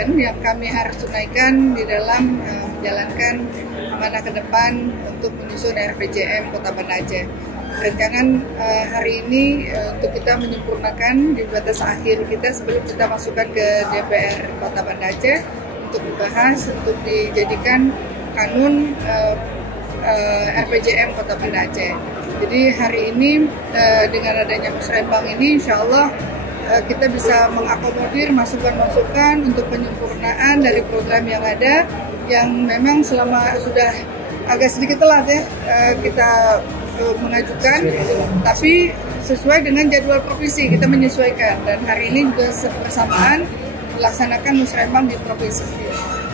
kewajiban yang kami harus tunaikan di dalam menjalankan amanah ke depan untuk menyusun RPJM Kota Banda Aceh. Rencangan hari ini untuk kita menyempurnakan di batas akhir kita sebelum kita masukkan ke DPR Kota Banda Aceh untuk dibahas, untuk dijadikan kanun RPJM Kota Banda Aceh. Jadi hari ini dengan adanya musrenbang ini, insya Allah kita bisa mengakomodir masukan-masukan untuk penyempurnaan dari program yang ada, yang memang selama sudah agak sedikit telat ya kita mengajukan, tapi sesuai dengan jadwal provinsi kita menyesuaikan, dan hari ini juga bersamaan melaksanakan musrenbang di provinsi.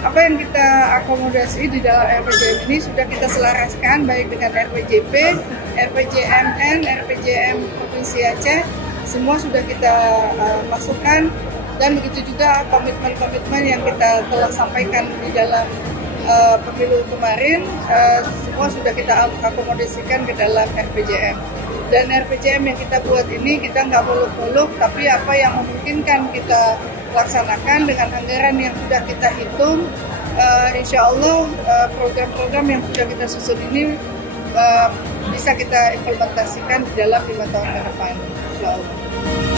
Apa yang kita akomodasi di dalam RPJM ini sudah kita selaraskan baik dengan RPJP, RPJMN, RPJM Provinsi Aceh, semua sudah kita masukkan, dan begitu juga komitmen-komitmen yang kita telah sampaikan di dalam pemilu kemarin, semua sudah kita akomodasikan ke dalam RPJM. Dan RPJM yang kita buat ini kita nggak muluk-muluk, tapi apa yang memungkinkan kita laksanakan dengan anggaran yang sudah kita hitung. Insya Allah program-program yang sudah kita susun ini bisa kita implementasikan di dalam 5 tahun ke depan. Insya Allah.